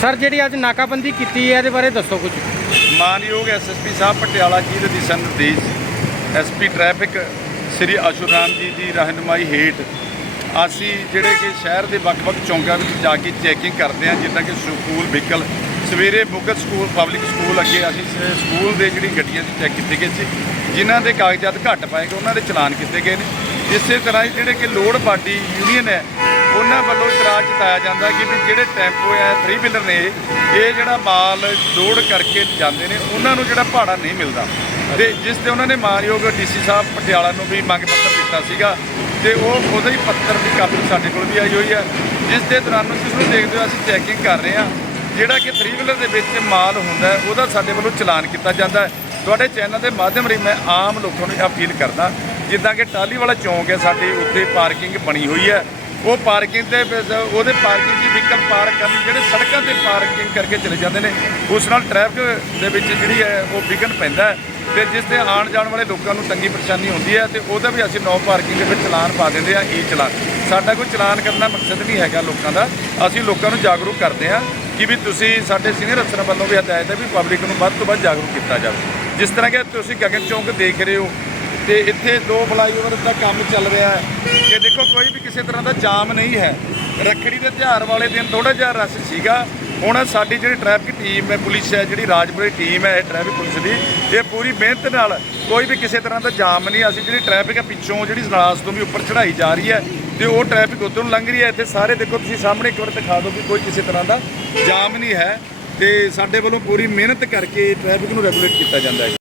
Sir, ਜਿਹੜੀ ਅੱਜ ਨਾਕਾਬੰਦੀ ਕੀਤੀ ਹੈ, ਇਹਦੇ ਬਾਰੇ ਦੱਸੋ ਕੁਝ। ਮਾਨਯੋਗ ਐਸਐਸਪੀ ਸਾਹਿਬ ਪਟਿਆਲਾ ਜੀ ਦੇ ਦਿਸ਼ਾ ਨਿਰਦੇਸ਼ ਐਸਪੀ ਟ੍ਰੈਫਿਕ ਸ੍ਰੀ ਅਸ਼ੁਰਾਮ ਜੀ ਦੀ ਰਹਿਨੁਮਾਈ ਹੇਠ ਅਸੀਂ ਜਿਹੜੇ ਕਿ ਸ਼ਹਿਰ ਦੇ ਵੱਖ-ਵੱਖ ਚੌਂਕਾਂ ਵਿੱਚ ਜਾ ਕੇ ਚੈਕਿੰਗ ਕਰਦੇ ਹਾਂ, ਜਿੱਦਾਂ ਕਿ ਸਕੂਲ ਵਹੀਕਲ, ਸਵੇਰੇ ਮੁਕਤ ਸਕੂਲ ਪਬਲਿਕ ਸਕੂਲ, ਅੱਗੇ ਅਸੀਂ ਸ- ਸਕੂਲ ਦੇ ਜਿਹੜੀ ਗੱਡੀਆਂ ਦੀ ਚੈੱਕ ਕੀਤੇ ਗਏ ਸੀ, ਜਿਨ੍ਹਾਂ ਦੇ ਕਾਗਜ਼ਾਤ ਘੱਟ ਪਾਏ ਗਏ, ਉਹਨਾਂ ਦੇ ਚਲਾਨ ਕੀਤੇ ਗਏ ਨੇ। ਇਸੇ ਤਰ੍ਹਾਂ ਹੀ ਜਿਹੜੇ ਕਿ ਲੋੜ ਪਾਰਟੀ ਯੂਨੀਅਨ ਹੈ ਉਹਨਾਂ ਵੱਲੋਂ ਇਤਰਾਜ਼ ਜਤਾਇਆ ਜਾਂਦਾ ਕਿ ਵੀ ਜਿਹੜੇ ਟੈਂਪੋ ਆ 3 ਵੀਲਰ ਨੇ, ਇਹ ਜਿਹੜਾ ਮਾਲ ਲੋਡ ਕਰਕੇ ਜਾਂਦੇ ਨੇ, ਉਹਨਾਂ ਨੂੰ ਜਿਹੜਾ ਭਾੜਾ ਨਹੀਂ ਮਿਲਦਾ। ਤੇ ਜਿਸ ਤੇ ਉਹਨਾਂ ਨੇ ਮਾਨਯੋਗ ਡੀਸੀ ਸਾਹਿਬ ਪਟਿਆਲਾ ਨੂੰ ਵੀ ਮੰਗ ਪੱਤਰ ਦਿੱਤਾ ਸੀਗਾ, ਤੇ ਉਹ ਉਹਦੇ ਹੀ ਪੱਤਰ ਦੀ ਕਾਪੀ ਸਾਡੇ ਕੋਲ ਵੀ ਆਈ ਹੋਈ ਹੈ। ਜਿਸ ਦੇ ਦੌਰਾਨ ਜਿਸ ਨੂੰ ਦੇਖਦੇ ਹੋਏ ਅਸੀਂ ਚੈਕਿੰਗ ਕਰ ਰਹੇ ਹਾਂ, ਜਿਹੜਾ ਕਿ 3 ਵੀਲਰ ਦੇ ਵਿੱਚ ਮਾਲ ਹੁੰਦਾ ਉਹਦਾ ਸਾਡੇ ਵੱਲੋਂ ਚਲਾਨ ਕੀਤਾ ਜਾਂਦਾ ਹੈ। ਤੁਹਾਡੇ ਚੈਨਲ ਦੇ ਮਾਧਿਅਮ ਰਾਹੀਂ ਮੈਂ ਆਮ ਲੋਕਾਂ ਨੂੰ ਅਪੀਲ ਕਰਦਾ, ਜਿੱਦਾਂ ਕਿ ਟਾਲੀ ਵਾਲਾ ਚੌਂਕ ਹੈ, ਸਾਡੇ ਉੱਤੇ ਪਾਰਕਿੰਗ ਬਣੀ ਹੋਈ ਹੈ। ਉਹ ਪਾਰਕਿੰਗ ਤੇ ਉਹਦੇ ਪਾਰਕਿੰਗ ਦੀ ਵਹੀਕਲ ਪਾਰਕ ਕਰਨ ਜਿਹੜੇ ਸੜਕਾਂ ਤੇ ਪਾਰਕਿੰਗ ਕਰਕੇ ਚਲੇ ਜਾਂਦੇ ਨੇ, ਉਸ ਨਾਲ ਟ੍ਰੈਫਿਕ ਦੇ ਵਿੱਚ ਜਿਹੜੀ ਹੈ ਉਹ ਵਿਘਨ ਪੈਂਦਾ ਹੈ ਤੇ ਜਿਸ ਤੇ ਆਉਣ ਜਾਣ ਵਾਲੇ ਲੋਕਾਂ ਨੂੰ ਤੰਗੀ ਪਰੇਸ਼ਾਨੀ ਹੁੰਦੀ ਹੈ ਤੇ ਉਹਦਾ ਵੀ ਅਸੀਂ ਨੋ ਪਾਰਕਿੰਗ ਦੇ ਵਿੱਚ ਚਲਾਨ ਪਾ ਦਿੰਦੇ ਆ ਈ ਚਲਾਨ ਸਾਡਾ ਕੋਈ ਚਲਾਨ ਕਰਨ ਦਾ ਮਕਸਦ ਨਹੀਂ ਹੈਗਾ ਲੋਕਾਂ ਦਾ। ਅਸੀਂ ਲੋਕਾਂ ਨੂੰ ਜਾਗਰੂਕ ਕਰਦੇ ਹਾਂ ਕਿ ਵੀ ਤੁਸੀਂ ਸਾਡੇ ਸੀਨੀਅਰ ਅਫਸਰਾਂ ਵੱਲੋਂ ਵੀ ਹਦਾਇਤ ਹੈ ਵੀ ਪਬਲਿਕ ਨੂੰ ਵੱਧ ਤੋਂ ਵੱਧ ਜਾਗਰੂਕ ਕੀਤਾ ਜਾਵੇ। ਜਿਸ ਤਰ੍ਹਾਂ ਕਿ ਤੁਸੀਂ ਗਗਨ ਚੌਂਕ ਦੇਖ ਰਹੇ ਹੋ ਤੇ ਇੱਥੇ ਦੋ ਫਲਾਈਓਵਰ ਦਾ ਕੰਮ ਚੱਲ ਰਿਹਾ ਹੈ। ਕਿ ਦੇਖੋ, ਕੋਈ ਵੀ ਕਿਸੇ ਤਰ੍ਹਾਂ ਦਾ ਜਾਮ ਨਹੀਂ ਹੈ। ਰੱਖੜੀ ਦੇ ਤਿਉਹਾਰ ਵਾਲੇ ਦਿਨ ਥੋੜਾ ਜਿਹਾ ਰਸ਼ ਸੀਗਾ। ਹੁਣ ਸਾਡੀ ਜਿਹੜੀ ਟ੍ਰੈਫਿਕ ਟੀਮ ਹੈ, ਪੁਲਿਸ ਹੈ, ਜਿਹੜੀ ਰਾਜਪੁਰੇ ਟੀਮ ਹੈ ਟ੍ਰੈਫਿਕ ਪੁਲਿਸ ਦੀ, ਇਹ ਪੂਰੀ ਮਿਹਨਤ ਨਾਲ ਕੋਈ ਵੀ ਕਿਸੇ ਤਰ੍ਹਾਂ ਦਾ ਜਾਮ ਨਹੀਂ। ਅਸੀਂ ਜਿਹੜੀ ਟ੍ਰੈਫਿਕ ਹੈ, ਪਿੱਛੋਂ ਜਿਹੜੀ ਨਾਸ ਤੋਂ ਵੀ ਉੱਪਰ ਚੜਾਈ ਜਾ ਰਹੀ ਹੈ ਤੇ ਉਹ ਟ੍ਰੈਫਿਕ ਉੱਧਰ ਨੂੰ ਲੰਘ ਰਹੀ ਹੈ। ਇੱਥੇ ਸਾਰੇ ਦੇਖੋ, ਤੁਸੀਂ ਸਾਹਮਣੇ ਇੱਕ ਵਾਰ ਦਿਖਾ ਦਿਓ ਕਿ ਕੋਈ ਕਿਸੇ ਤਰ੍ਹਾਂ ਦਾ ਜਾਮ ਨਹੀਂ ਹੈ ਤੇ ਸਾਡੇ ਵੱਲੋਂ ਪੂਰੀ ਮਿਹਨਤ ਕਰਕੇ ਟ੍ਰੈਫਿਕ ਨੂੰ ਰੈਗੂਲੇਟ ਕੀਤਾ ਜਾਂਦਾ ਹੈ।